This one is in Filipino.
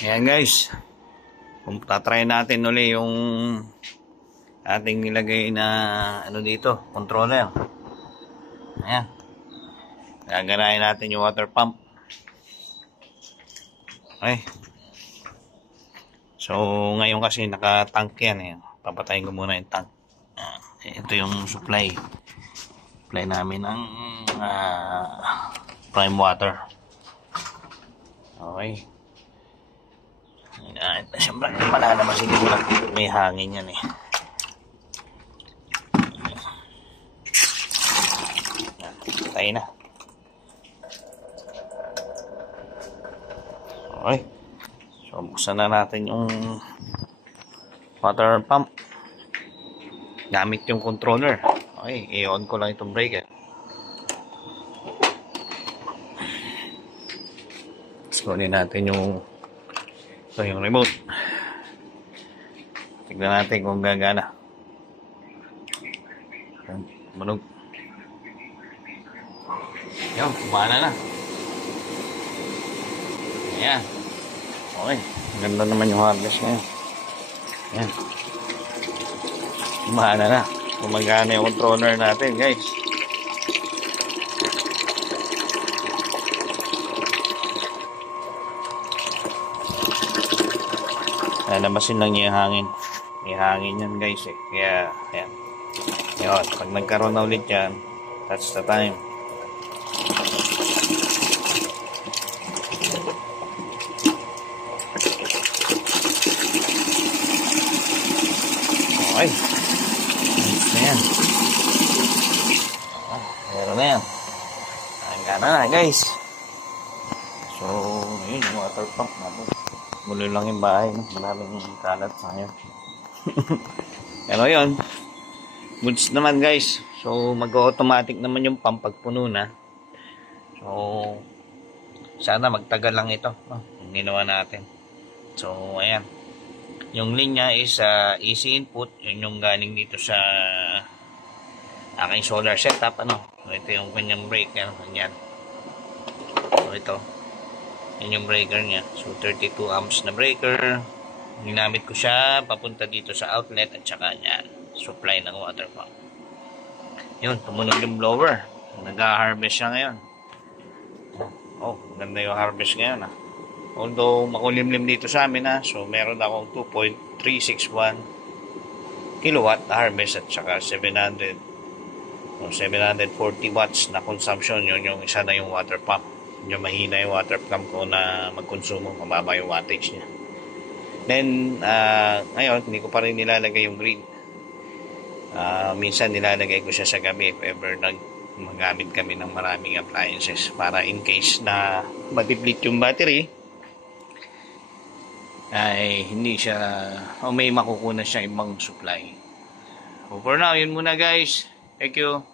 Ayan guys, kung tatry natin uli yung ating nilagay na dito, controller. Ayan, gaganahin natin yung water pump. Okay, so ngayon kasi naka-tank yan eh. Papatayin ko muna yung tank. Ito yung supply namin ng prime water. Okay, siyempre malalabasin ko lang, may hangin yan eh. Tayo na. Okay, so buksan na natin yung water pump gamit yung controller. Okay, i-on ko lang itong breaker. Kunin natin yung remote. Tignan natin kung gagana. Manog. Yun, kumana na. Ayan. Okay, ganda naman yung harvest ngayon. Ayan, kumana na. Gumagana yung controller natin guys. Lalabasin lang niya yung hangin. May hangin yan guys eh. Kaya, ayan. Yun, pag nagkaroon na ulit yan, that's the time. Okay. Ayan. Meron na yan. Hanggang na guys. So, yun yung water pump natin. Mulo lang yung bahay, no? Maraming kalat sa ngayon. Pero yun, goods naman guys. So mag-automatic naman yung pump pag puno na. So sana magtagal lang ito, no? Yung ginawa natin. So ayan, yung linya is easy input. Yun yung galing dito sa aking solar setup, ano? So ito yung kanyang breaker, ganyan. So ito, yun yung breaker niya. So 32 amps na breaker. Ginamit ko siya papunta dito sa outlet at saka niya supply ng water pump. Yun, tumunog yung blower. Nag-harvest siya ngayon. Oh, ganda yung harvest ngayon ah. Although makulimlim dito sa amin so meron akong 2.361 kilowatt harvest at saka 740 watts na consumption. Yun yung isa na yung water pump. Yung mahina yung water pump ko na magkonsumo, mababa yung wattage niya. Then ngayon hindi ko pa rin nilalagay yung green. Minsan nilalagay ko siya sa gabi if ever magamit kami ng maraming appliances, para in case na ma-deplete yung battery ay hindi siya o may makukunan siya ibang supply. So for now, yun muna guys. Thank you.